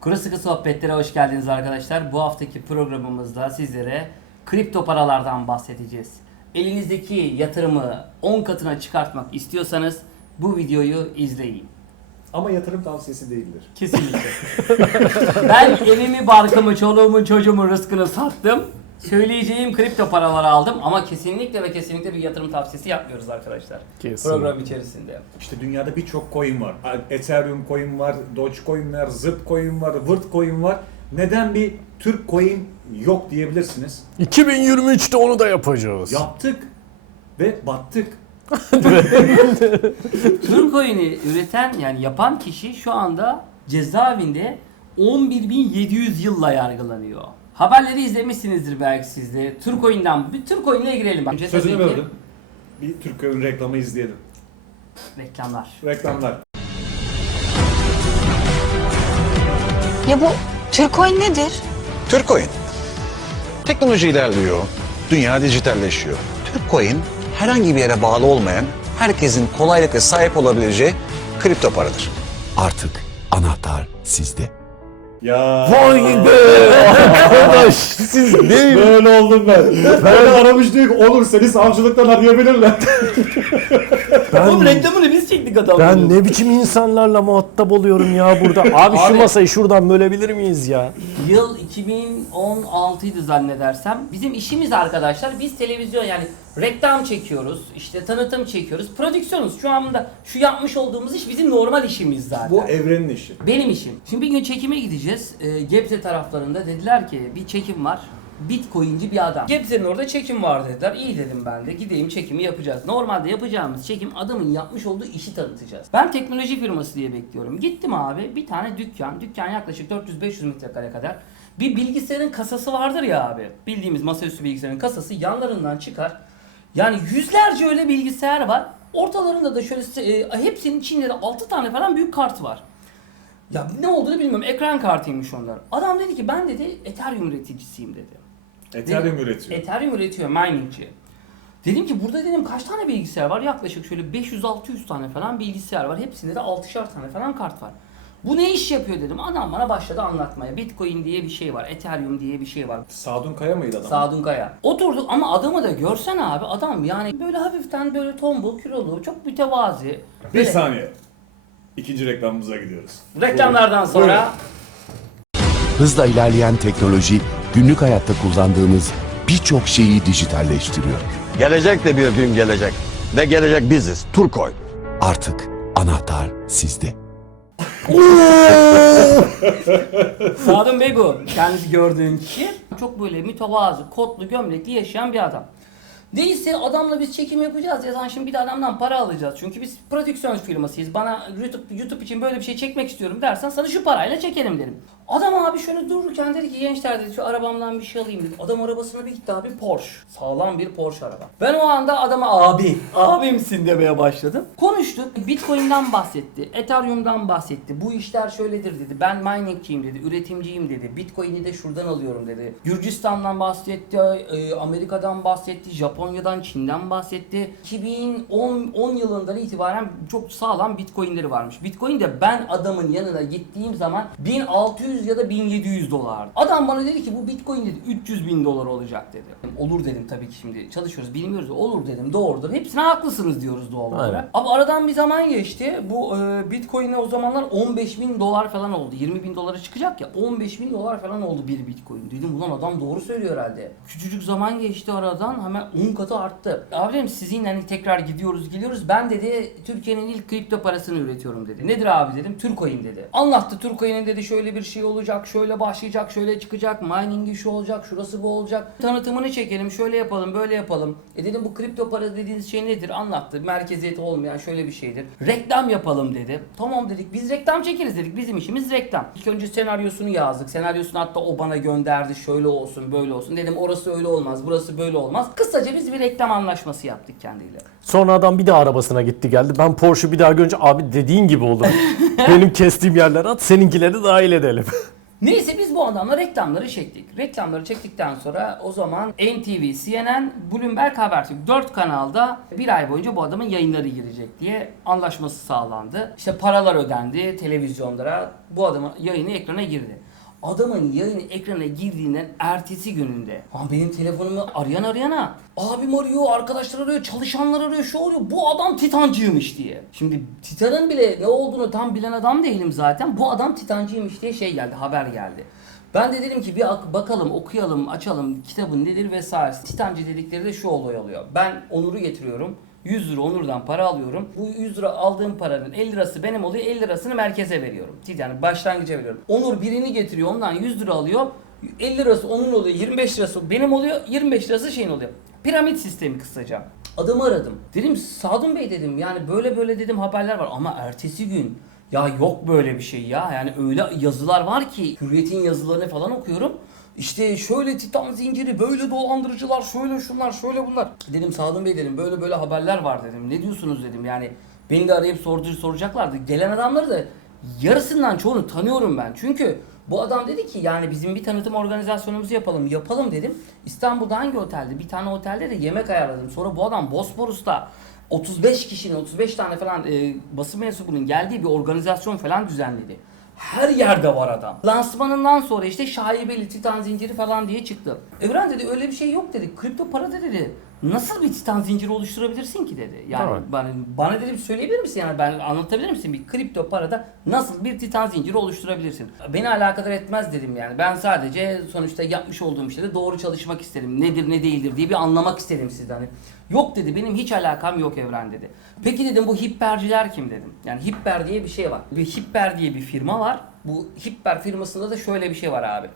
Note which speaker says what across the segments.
Speaker 1: Kuru Sıkı Sohbetlere hoş geldiniz arkadaşlar. Bu haftaki programımızda sizlere kripto paralardan bahsedeceğiz. Elinizdeki yatırımı 10 katına çıkartmak istiyorsanız bu videoyu izleyin.
Speaker 2: Ama yatırım tavsiyesi değildir.
Speaker 1: Kesinlikle. ben evimi, barkımı, çoluğumu, çocuğumu, rızkını sattım. Söyleyeceğim kripto paraları aldım ama kesinlikle ve kesinlikle bir yatırım tavsiyesi yapmıyoruz arkadaşlar.
Speaker 3: Kesinlikle.
Speaker 1: Program içerisinde.
Speaker 2: İşte dünyada birçok coin var. Ethereum coin var, Dogecoin var, Zip coin var, Wirt coin var. Neden bir Türk coin yok diyebilirsiniz.
Speaker 3: 2023'te onu da yapacağız.
Speaker 2: Yaptık ve battık.
Speaker 1: Turcoin'i üreten yani yapan kişi şu anda cezaevinde 11.700 yılla yargılanıyor. Haberleri izlemişsinizdir belki siz de. Turcoin'den bir Turcoin'e girelim. Önce
Speaker 2: Sözünü
Speaker 1: tabii ki
Speaker 2: böldüm. Bir Türk coin reklamı izleyelim.
Speaker 1: Reklamlar.
Speaker 2: Reklamlar.
Speaker 4: Ya bu Türkoin nedir?
Speaker 5: Türkoin. Teknoloji ilerliyor, dünya dijitalleşiyor. Türkoin herhangi bir yere bağlı olmayan, herkesin kolaylıkla sahip olabileceği kripto paradır.
Speaker 6: Artık anahtar sizde.
Speaker 2: Ya.
Speaker 3: Vay be! Arkadaş siz değil.
Speaker 2: Böyle oldum ben. Böyle aramış diyor ki olur seni savcılıktan arayabilirler.
Speaker 1: Oğlum reklamını biz çektik adamları.
Speaker 3: Ben ne biçim insanlarla muhatap oluyorum ya burada. Abi,
Speaker 1: Abi-
Speaker 3: şu masayı şuradan bölebilir miyiz ya?
Speaker 1: Yıl 2016'ydı zannedersem. Bizim işimiz arkadaşlar biz televizyon yani reklam çekiyoruz, işte tanıtım çekiyoruz, prodüksiyonuz. Şu anda şu yapmış olduğumuz iş bizim normal işimiz zaten.
Speaker 2: Bu evrenin işi.
Speaker 1: Benim işim. Şimdi bir gün çekime gideceğiz. Ee, Gebze taraflarında dediler ki bir çekim var. Bitcoin'ci bir adam. Gebze'nin orada çekim var dediler. İyi dedim ben de. Gideyim çekimi yapacağız. Normalde yapacağımız çekim adamın yapmış olduğu işi tanıtacağız. Ben teknoloji firması diye bekliyorum. Gittim abi bir tane dükkan. Dükkan yaklaşık 400-500 metrekare kadar. Bir bilgisayarın kasası vardır ya abi. Bildiğimiz masaüstü bilgisayarın kasası yanlarından çıkar. Yani yüzlerce öyle bilgisayar var. Ortalarında da şöyle e, hepsinin içinde de 6 tane falan büyük kart var. Ya ne olduğunu bilmiyorum. Ekran kartıymış onlar. Adam dedi ki ben dedi Ethereum üreticisiyim dedi.
Speaker 2: Ethereum
Speaker 1: Dedim,
Speaker 2: üretiyor.
Speaker 1: Ethereum üretiyor miningci. Dedim ki burada dedim kaç tane bilgisayar var? Yaklaşık şöyle 500-600 tane falan bilgisayar var. Hepsinde de 6'şar tane falan kart var. Bu ne iş yapıyor dedim. Adam bana başladı anlatmaya. Bitcoin diye bir şey var. Ethereum diye bir şey var.
Speaker 2: Sadun Kaya mıydı adam?
Speaker 1: Sadun Kaya. Oturduk ama adamı da görsen abi adam yani böyle hafiften böyle tombul, kilolu, çok mütevazi.
Speaker 2: Bir
Speaker 1: Böyle-
Speaker 2: saniye. İkinci reklamımıza gidiyoruz.
Speaker 1: Reklamlardan sonra
Speaker 6: Hızla ilerleyen teknoloji günlük hayatta kullandığımız birçok şeyi dijitalleştiriyor.
Speaker 7: Gelecek de bir gün gelecek. Ve gelecek biziz. Turkoy.
Speaker 6: Artık anahtar sizde.
Speaker 1: Sadun Bey bu. Kendisi gördüğün kişi. Çok böyle mütevazı, kotlu, gömlekli yaşayan bir adam. Değilse adamla biz çekim yapacağız ya sen şimdi bir de adamdan para alacağız. Çünkü biz prodüksiyon firmasıyız. Bana YouTube, YouTube için böyle bir şey çekmek istiyorum dersen sana şu parayla çekelim derim. Adam abi şöyle dururken dedi ki gençler dedi şu arabamdan bir şey alayım dedi. Adam arabasına bir gitti abi Porsche. Sağlam bir Porsche araba. Ben o anda adama abi, abimsin demeye başladım. Konuştuk. Bitcoin'den bahsetti. Ethereum'dan bahsetti. Bu işler şöyledir dedi. Ben miningciyim dedi. Üretimciyim dedi. Bitcoin'i de şuradan alıyorum dedi. Gürcistan'dan bahsetti. e, Amerika'dan bahsetti. Japonya'dan, Çin'den bahsetti. 2010 10 yılından itibaren çok sağlam Bitcoin'leri varmış. Bitcoin de ben adamın yanına gittiğim zaman 1600 ya da 1700 dolar. Adam bana dedi ki bu Bitcoin dedi 300 bin dolar olacak dedi. Olur dedim tabii ki şimdi çalışıyoruz bilmiyoruz. Olur dedim doğrudur. Hepsine haklısınız diyoruz doğal olarak.
Speaker 3: Aynen.
Speaker 1: Ama aradan bir zaman geçti. Bu e, Bitcoin'e o zamanlar 15 bin dolar falan oldu. 20 bin dolara çıkacak ya 15 bin dolar falan oldu bir Bitcoin. Dedim ulan adam doğru söylüyor herhalde. Küçücük zaman geçti aradan hemen 10 katı arttı. Abi dedim sizin hani tekrar gidiyoruz geliyoruz. Ben dedi Türkiye'nin ilk kripto parasını üretiyorum dedi. Nedir abi dedim. Türkoin dedi. Anlattı Türkoin'in dedi şöyle bir şey olacak, şöyle başlayacak, şöyle çıkacak, mining'i şu olacak, şurası bu olacak. Tanıtımını çekelim, şöyle yapalım, böyle yapalım. E dedim bu kripto para dediğiniz şey nedir? Anlattı. Merkeziyeti olmayan şöyle bir şeydir. Reklam yapalım dedi. Tamam dedik. Biz reklam çekeriz dedik. Bizim işimiz reklam. İlk önce senaryosunu yazdık. Senaryosunu hatta o bana gönderdi. Şöyle olsun, böyle olsun. Dedim orası öyle olmaz, burası böyle olmaz. Kısaca biz bir reklam anlaşması yaptık kendiyle.
Speaker 3: Sonra adam bir daha arabasına gitti geldi. Ben Porsche bir daha görünce abi dediğin gibi olur. Benim kestiğim yerler at seninkileri dahil edelim.
Speaker 1: Neyse biz bu adamla reklamları çektik. Reklamları çektikten sonra o zaman NTV, CNN, Bloomberg Habertürk 4 kanalda bir ay boyunca bu adamın yayınları girecek diye anlaşması sağlandı. İşte paralar ödendi televizyonlara. Bu adamın yayını ekrana girdi. Adamın yayını ekrana girdiğinden ertesi gününde ha benim telefonumu arayan arayana abim arıyor, arkadaşlar arıyor, çalışanlar arıyor, şu oluyor. Bu adam Titancıymış diye. Şimdi Titan'ın bile ne olduğunu tam bilen adam değilim zaten. Bu adam Titancıymış diye şey geldi, haber geldi. Ben de dedim ki bir ak- bakalım, okuyalım, açalım kitabın nedir vesaire. Titancı dedikleri de şu olay oluyor. Ben Onur'u getiriyorum. 100 lira Onur'dan para alıyorum. Bu 100 lira aldığım paranın 50 lirası benim oluyor. 50 lirasını merkeze veriyorum. Yani başlangıca veriyorum. Onur birini getiriyor. Ondan 100 lira alıyor. 50 lirası onun oluyor. 25 lirası benim oluyor. 25 lirası şeyin oluyor. Piramit sistemi kısaca. Adamı aradım. Dedim Sadun Bey dedim yani böyle böyle dedim haberler var ama ertesi gün ya yok böyle bir şey ya. Yani öyle yazılar var ki Hürriyet'in yazılarını falan okuyorum. İşte şöyle titan zinciri, böyle dolandırıcılar, şöyle şunlar, şöyle bunlar. Dedim Sadun Bey dedim böyle böyle haberler var dedim. Ne diyorsunuz dedim yani. Beni de arayıp sordu, soracaklardı. Gelen adamları da yarısından çoğunu tanıyorum ben. Çünkü bu adam dedi ki yani bizim bir tanıtım organizasyonumuzu yapalım. Yapalım dedim. İstanbul'da hangi otelde? Bir tane otelde de yemek ayarladım. Sonra bu adam Bosporus'ta 35 kişinin 35 tane falan e, basın mensubunun geldiği bir organizasyon falan düzenledi. Her yerde var adam. Lansmanından sonra işte şaibeli titan zinciri falan diye çıktı. Evren dedi öyle bir şey yok dedi. Kripto para dedi. Nasıl bir titan zinciri oluşturabilirsin ki dedi. Yani
Speaker 3: Evet.
Speaker 1: bana, bana dedim söyleyebilir misin yani ben anlatabilir misin bir kripto parada nasıl bir titan zinciri oluşturabilirsin? Beni alakadar etmez dedim yani. Ben sadece sonuçta yapmış olduğum şeyde doğru çalışmak isterim. Nedir ne değildir diye bir anlamak isterim sizden. Hani Yok dedi benim hiç alakam yok Evren dedi. Peki dedim bu hipperciler kim dedim. Yani hipper diye bir şey var. Bir hipper diye bir firma var. Bu hipper firmasında da şöyle bir şey var abi.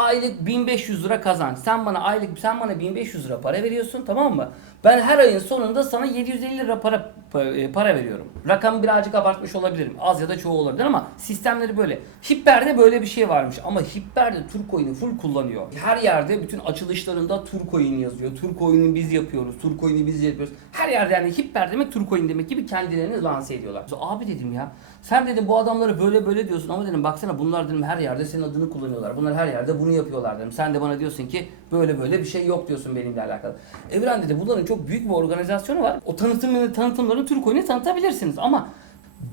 Speaker 1: Aylık 1500 lira kazanç. Sen bana aylık sen bana 1500 lira para veriyorsun tamam mı? Ben her ayın sonunda sana 750 lira para pa- para veriyorum. Rakamı birazcık abartmış olabilirim. Az ya da çoğu olabilir ama sistemleri böyle. Hipper'de böyle bir şey varmış ama Hipper'de Turcoin'i full kullanıyor. Her yerde bütün açılışlarında Turcoin yazıyor. Turcoin'i biz yapıyoruz. Turcoin'i biz yapıyoruz. Her yerde yani Hipper demek Turcoin demek gibi kendilerini lanse ediyorlar. Abi dedim ya sen dedim bu adamları böyle böyle diyorsun ama dedim baksana bunlar dedim her yerde senin adını kullanıyorlar. Bunlar her yerde bunu yapıyorlar dedim. Sen de bana diyorsun ki böyle böyle bir şey yok diyorsun benimle alakalı. Evren dedi bunların çok büyük bir organizasyonu var. O tanıtımını tanıtımları Turcoin'i tanıtabilirsiniz ama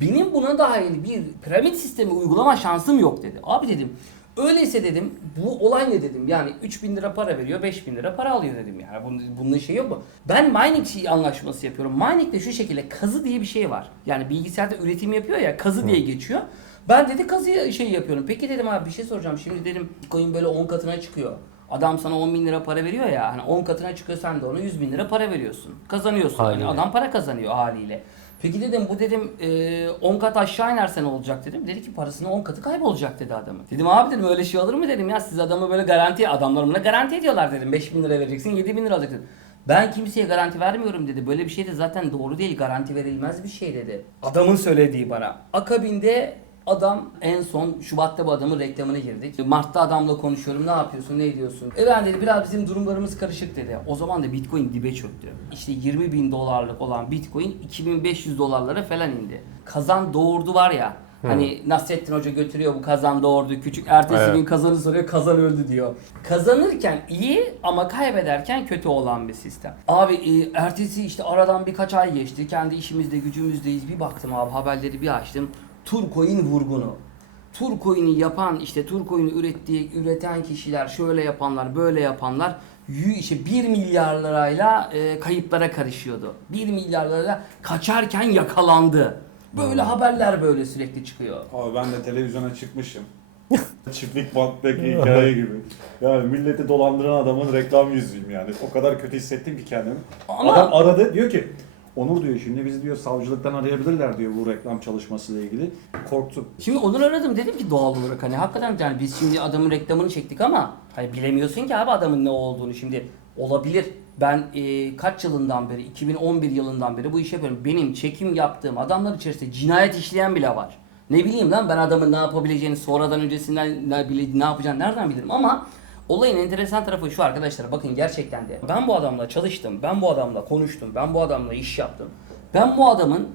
Speaker 1: benim buna dahil bir piramit sistemi uygulama şansım yok dedi. Abi dedim öyleyse dedim bu olay ne dedim yani 3000 lira para veriyor 5000 lira para alıyor dedim yani bunun, bunun şey yok mu? Ben mining şey anlaşması yapıyorum. Mining de şu şekilde kazı diye bir şey var. Yani bilgisayarda üretim yapıyor ya kazı diye geçiyor. Ben dedi kazı şey yapıyorum. Peki dedim abi bir şey soracağım. Şimdi dedim Bitcoin böyle 10 katına çıkıyor. Adam sana 10 bin lira para veriyor ya. Hani 10 katına çıkıyor sen de ona 100 bin lira para veriyorsun. Kazanıyorsun.
Speaker 3: Haliyle.
Speaker 1: adam para kazanıyor haliyle. Peki dedim bu dedim e, 10 kat aşağı inerse ne olacak dedim. Dedi ki parasının 10 katı kaybolacak dedi adamı. Dedim abi dedim öyle şey olur mu dedim ya siz adamı böyle garanti adamlarımla garanti ediyorlar dedim. 5 bin lira vereceksin 7 bin lira alacaksın. Ben kimseye garanti vermiyorum dedi. Böyle bir şey de zaten doğru değil. Garanti verilmez bir şey dedi. Adamın söylediği bana. Akabinde Adam en son Şubat'ta bu adamın reklamına girdik. Mart'ta adamla konuşuyorum. Ne yapıyorsun? Ne ediyorsun? E ben dedi biraz bizim durumlarımız karışık dedi. O zaman da Bitcoin dibe çöktü. İşte 20 bin dolarlık olan Bitcoin 2500 dolarlara falan indi. Kazan doğurdu var ya. Hani Nasrettin Hoca götürüyor bu kazan doğurdu. Küçük ertesi
Speaker 3: Evet.
Speaker 1: gün kazanı soruyor kazan öldü diyor. Kazanırken iyi ama kaybederken kötü olan bir sistem. Abi e, ertesi işte aradan birkaç ay geçti. Kendi işimizde gücümüzdeyiz. Bir baktım abi haberleri bir açtım. Turcoin vurgunu. Turcoin'i yapan işte Turcoin'i ürettiği üreten kişiler şöyle yapanlar böyle yapanlar işte 1 milyar lirayla e, kayıplara karışıyordu. 1 milyar lirayla kaçarken yakalandı. Böyle haberler böyle sürekli çıkıyor.
Speaker 2: Abi ben de televizyona çıkmışım. Çiftlik banktaki hikaye gibi. Yani milleti dolandıran adamın reklam yüzüyüm yani. O kadar kötü hissettim ki kendimi.
Speaker 1: Ama-
Speaker 2: Adam aradı diyor ki Onur diyor şimdi bizi diyor savcılıktan arayabilirler diyor bu reklam çalışmasıyla ilgili. Korktum.
Speaker 1: Şimdi Onur aradım dedim ki doğal olarak hani hakikaten yani biz şimdi adamın reklamını çektik ama hani bilemiyorsun ki abi adamın ne olduğunu şimdi olabilir. Ben e, kaç yılından beri 2011 yılından beri bu işi yapıyorum. Benim çekim yaptığım adamlar içerisinde cinayet işleyen bile var. Ne bileyim lan ben adamın ne yapabileceğini sonradan öncesinden ne, bile, ne yapacağını nereden bilirim ama Olayın enteresan tarafı şu arkadaşlar bakın gerçekten de ben bu adamla çalıştım, ben bu adamla konuştum, ben bu adamla iş yaptım. Ben bu adamın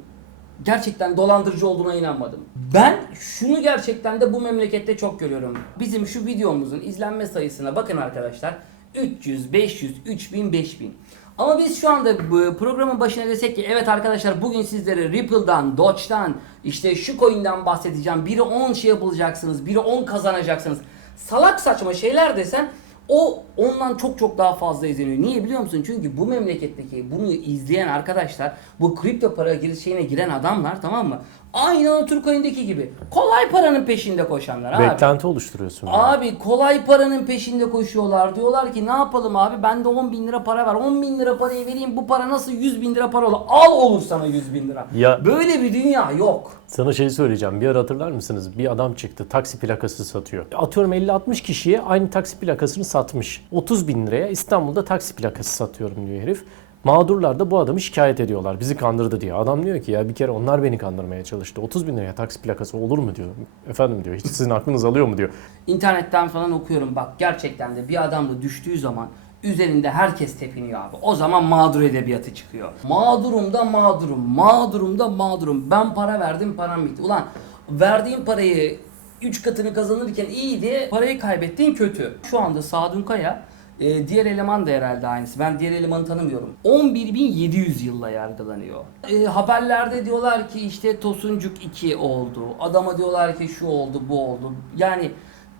Speaker 1: gerçekten dolandırıcı olduğuna inanmadım. Ben şunu gerçekten de bu memlekette çok görüyorum. Bizim şu videomuzun izlenme sayısına bakın arkadaşlar. 300, 500, 3000, 5000. Ama biz şu anda programın başına desek ki evet arkadaşlar bugün sizlere Ripple'dan, Doge'dan, işte şu coin'den bahsedeceğim. Biri 10 şey bulacaksınız, biri 10 kazanacaksınız. Salak saçma şeyler desen o ondan çok çok daha fazla izleniyor. Niye biliyor musun? Çünkü bu memleketteki bunu izleyen arkadaşlar bu kripto para girişine giren adamlar tamam mı? Aynı o Türkoin'deki gibi. Kolay paranın peşinde koşanlar abi.
Speaker 3: Beklenti oluşturuyorsun. yani.
Speaker 1: Abi kolay paranın peşinde koşuyorlar. Diyorlar ki ne yapalım abi bende 10 bin lira para var. 10 bin lira parayı vereyim bu para nasıl 100 bin lira para olur? Al olur sana 100 bin lira.
Speaker 3: Ya-
Speaker 1: Böyle bir dünya yok.
Speaker 3: Sana şey söyleyeceğim. Bir ara hatırlar mısınız? Bir adam çıktı. Taksi plakası satıyor. Atıyorum 50-60 kişiye aynı taksi plakasını satmış. 30 bin liraya İstanbul'da taksi plakası satıyorum diyor herif. Mağdurlar da bu adamı şikayet ediyorlar. Bizi kandırdı diye. Adam diyor ki ya bir kere onlar beni kandırmaya çalıştı. 30 bin liraya taksi plakası olur mu diyor. Efendim diyor. Hiç sizin aklınız alıyor mu diyor.
Speaker 1: İnternetten falan okuyorum bak gerçekten de bir adamla düştüğü zaman üzerinde herkes tepiniyor abi. O zaman mağdur edebiyatı çıkıyor. Mağdurum da mağdurum, mağdurum da mağdurum. Ben para verdim param bitti. Ulan verdiğin parayı 3 katını kazanırken iyiydi, parayı kaybettiğin kötü. Şu anda Sadun Kaya e, diğer eleman da herhalde aynısı. Ben diğer elemanı tanımıyorum. 11.700 yılla yargılanıyor. E, haberlerde diyorlar ki işte Tosuncuk 2 oldu. Adama diyorlar ki şu oldu bu oldu. Yani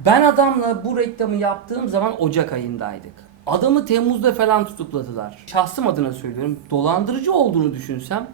Speaker 1: ben adamla bu reklamı yaptığım zaman Ocak ayındaydık. Adamı Temmuz'da falan tutukladılar. Şahsım adına söylüyorum. Dolandırıcı olduğunu düşünsem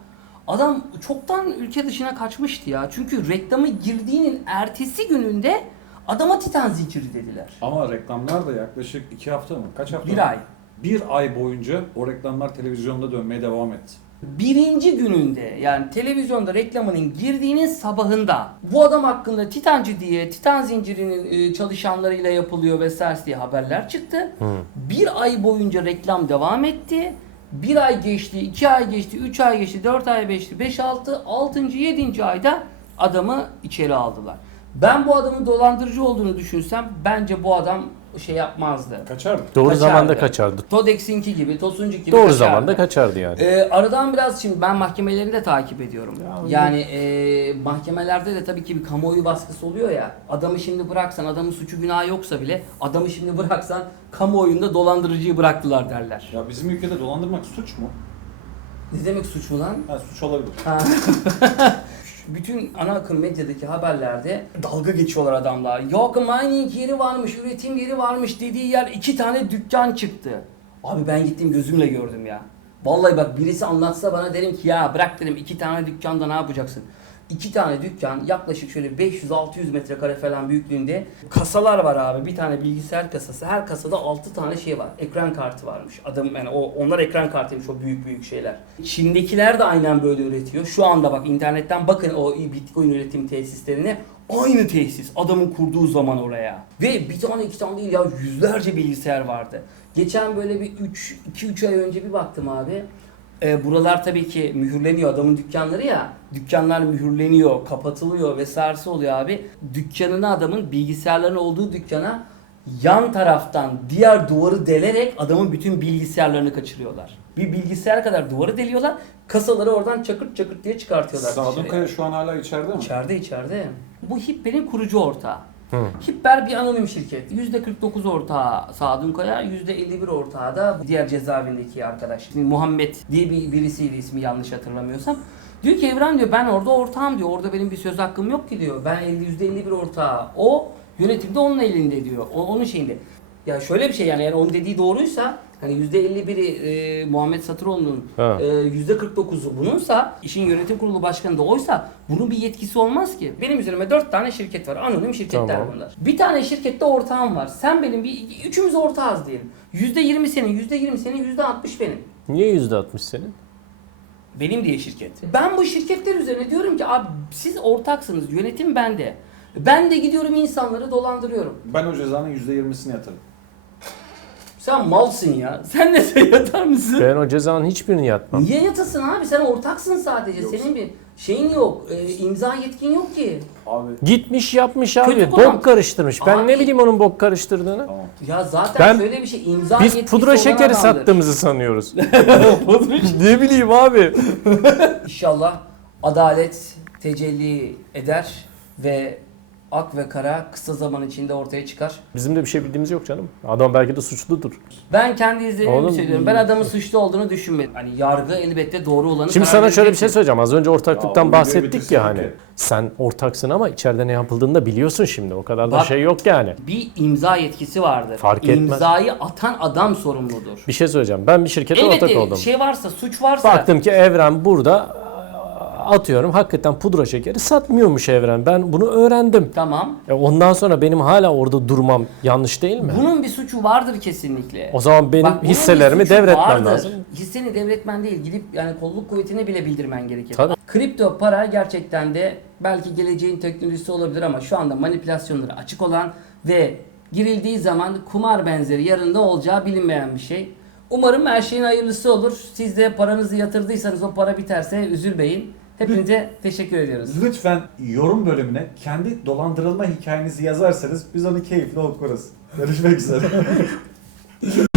Speaker 1: adam çoktan ülke dışına kaçmıştı ya. Çünkü reklamı girdiğinin ertesi gününde adama Titan zinciri dediler.
Speaker 2: Ama reklamlar da yaklaşık iki hafta mı? Kaç hafta?
Speaker 1: Bir
Speaker 2: mı?
Speaker 1: ay.
Speaker 2: Bir ay boyunca o reklamlar televizyonda dönmeye devam etti.
Speaker 1: birinci gününde yani televizyonda reklamının girdiğinin sabahında bu adam hakkında Titancı diye Titan zincirinin e, çalışanlarıyla yapılıyor vesaire diye haberler çıktı. Bir ay boyunca reklam devam etti. Bir ay geçti, iki ay geçti, üç ay geçti, dört ay geçti, beş, altı, altıncı, yedinci ayda adamı içeri aldılar. Ben bu adamın dolandırıcı olduğunu düşünsem bence bu adam şey yapmazdı.
Speaker 2: Kaçardı.
Speaker 3: Doğru
Speaker 1: Kaçardı.
Speaker 3: zamanda kaçardı.
Speaker 1: Todex'inki gibi, Tosuncuk gibi
Speaker 3: Doğru
Speaker 1: kaçardı.
Speaker 3: zamanda kaçardı yani.
Speaker 1: Ee, aradan biraz şimdi ben mahkemeleri de takip ediyorum. yani e, mahkemelerde de tabii ki bir kamuoyu baskısı oluyor ya. Adamı şimdi bıraksan, adamın suçu günahı yoksa bile adamı şimdi bıraksan kamuoyunda dolandırıcıyı bıraktılar derler.
Speaker 2: Ya bizim ülkede dolandırmak suç mu?
Speaker 1: Ne demek suç mu lan?
Speaker 2: Ha suç olabilir.
Speaker 1: Ha. Bütün ana akım medyadaki haberlerde dalga geçiyorlar adamlar. Yok mining yeri varmış, üretim yeri varmış dediği yer iki tane dükkan çıktı. Abi ben gittim gözümle gördüm ya. Vallahi bak birisi anlatsa bana derim ki ya bırak derim iki tane dükkanda ne yapacaksın? İki tane dükkan yaklaşık şöyle 500-600 metrekare falan büyüklüğünde kasalar var abi. Bir tane bilgisayar kasası. Her kasada 6 tane şey var. Ekran kartı varmış. Adam yani o onlar ekran kartıymış o büyük büyük şeyler. Çin'dekiler de aynen böyle üretiyor. Şu anda bak internetten bakın o Bitcoin üretim tesislerine. Aynı tesis adamın kurduğu zaman oraya. Ve bir tane iki tane değil ya yüzlerce bilgisayar vardı. Geçen böyle bir 3 2-3 ay önce bir baktım abi. E, buralar tabii ki mühürleniyor adamın dükkanları ya. Dükkanlar mühürleniyor, kapatılıyor vesairesi oluyor abi. Dükkanına adamın bilgisayarların olduğu dükkana yan taraftan diğer duvarı delerek adamın bütün bilgisayarlarını kaçırıyorlar. Bir bilgisayar kadar duvarı deliyorlar. Kasaları oradan çakırt çakırt diye çıkartıyorlar.
Speaker 2: Sadun
Speaker 1: dışarıya.
Speaker 2: Kaya şu an hala içeride mi?
Speaker 1: İçeride içeride. Bu Hipper'in kurucu ortağı. Hipper bir anonim şirket. %49 ortağı Sadun Kaya, %51 ortağı da diğer cezaevindeki arkadaş. Şimdi Muhammed diye bir birisiydi ismi yanlış hatırlamıyorsam. Diyor ki Evren diyor ben orada ortağım diyor. Orada benim bir söz hakkım yok ki diyor. Ben 50 %51 ortağı. O yönetimde onun elinde diyor. O, onun şeyinde. Ya şöyle bir şey yani eğer onun dediği doğruysa hani %51'i e, Muhammed Satıroğlu'nun
Speaker 3: Ha.
Speaker 1: e, %49'u bununsa işin yönetim kurulu başkanı da oysa bunun bir yetkisi olmaz ki. Benim üzerime 4 tane şirket var. Anonim şirketler
Speaker 3: Tamam.
Speaker 1: bunlar. Bir tane şirkette ortağım var. Sen benim bir üçümüz ortağız diyelim. %20 senin, %20 senin, %60 benim.
Speaker 3: Niye %60 senin?
Speaker 1: Benim diye şirket. Ben bu şirketler üzerine diyorum ki abi siz ortaksınız, yönetim bende. Ben de gidiyorum insanları dolandırıyorum.
Speaker 2: Ben o cezanın %20'sini yatarım.
Speaker 1: Sen malsın ya. Sen ne sen yatar mısın?
Speaker 3: Ben o cezanın hiçbirini yatmam.
Speaker 1: Niye yatasın abi? Sen ortaksın sadece.
Speaker 2: Yoksa-
Speaker 1: Senin bir şeyin yok. e, imza yetkin yok ki.
Speaker 2: Abi
Speaker 3: Gitmiş yapmış abi.
Speaker 1: Kötü
Speaker 3: bok karıştırmış. Ben
Speaker 1: Abi-
Speaker 3: ne bileyim onun bok karıştırdığını.
Speaker 2: tamam.
Speaker 1: Ya zaten
Speaker 3: Ben-
Speaker 1: şöyle bir şey imza
Speaker 3: Biz
Speaker 1: yetkisi
Speaker 3: pudra
Speaker 1: olan
Speaker 3: şekeri
Speaker 1: adamdır.
Speaker 3: sattığımızı sanıyoruz. ne bileyim abi.
Speaker 1: İnşallah adalet tecelli eder. ve ak ve kara kısa zaman içinde ortaya çıkar.
Speaker 3: Bizim de bir şey bildiğimiz yok canım. Adam belki de suçludur.
Speaker 1: Ben kendi izlenimimi
Speaker 3: Oğlum,
Speaker 1: söylüyorum. Ben adamın suçlu olduğunu düşünmedim. Hani yargı elbette doğru olanı
Speaker 3: Şimdi
Speaker 1: karar
Speaker 3: sana şöyle bir şey
Speaker 1: verecektir.
Speaker 3: söyleyeceğim. Az önce
Speaker 2: Ya,
Speaker 3: ortaklıktan
Speaker 2: o
Speaker 3: bahsettik ya hani.
Speaker 2: bitirsin
Speaker 3: Sen ortaksın ama içeride ne yapıldığını da biliyorsun şimdi. O kadar da
Speaker 1: Bak-
Speaker 3: şey yok yani.
Speaker 1: Bir imza yetkisi vardır.
Speaker 3: Fark etmez.
Speaker 1: İmzayı atan adam sorumludur.
Speaker 3: Bir şey söyleyeceğim. Ben bir şirkete ortak
Speaker 1: Elbette
Speaker 3: oldum.
Speaker 1: şey varsa, suç varsa
Speaker 3: Baktım ki Evren burada atıyorum hakikaten pudra şekeri satmıyormuş Evren. Ben bunu öğrendim.
Speaker 1: tamam.
Speaker 3: E ondan sonra benim hala orada durmam yanlış değil mi?
Speaker 1: Bunun bir suçu vardır kesinlikle.
Speaker 3: O zaman benim
Speaker 1: Bak, bunun bir
Speaker 3: hisselerimi
Speaker 1: suçu
Speaker 3: devretmem
Speaker 1: vardır.
Speaker 3: lazım.
Speaker 1: Hisseni devretmen değil, gidip yani kolluk kuvvetine bile bildirmen gerekir.
Speaker 3: Tabii.
Speaker 1: Kripto para gerçekten de belki geleceğin teknolojisi olabilir ama şu anda manipülasyonları açık olan ve girildiği zaman kumar benzeri yarın ne olacağı bilinmeyen bir şey. Umarım her şeyin hayırlısı olur. Siz de paranızı yatırdıysanız o para biterse üzülmeyin. Hepinize teşekkür ediyoruz.
Speaker 2: Lütfen yorum bölümüne kendi dolandırılma hikayenizi yazarsanız biz onu keyifle okuruz. Görüşmek üzere.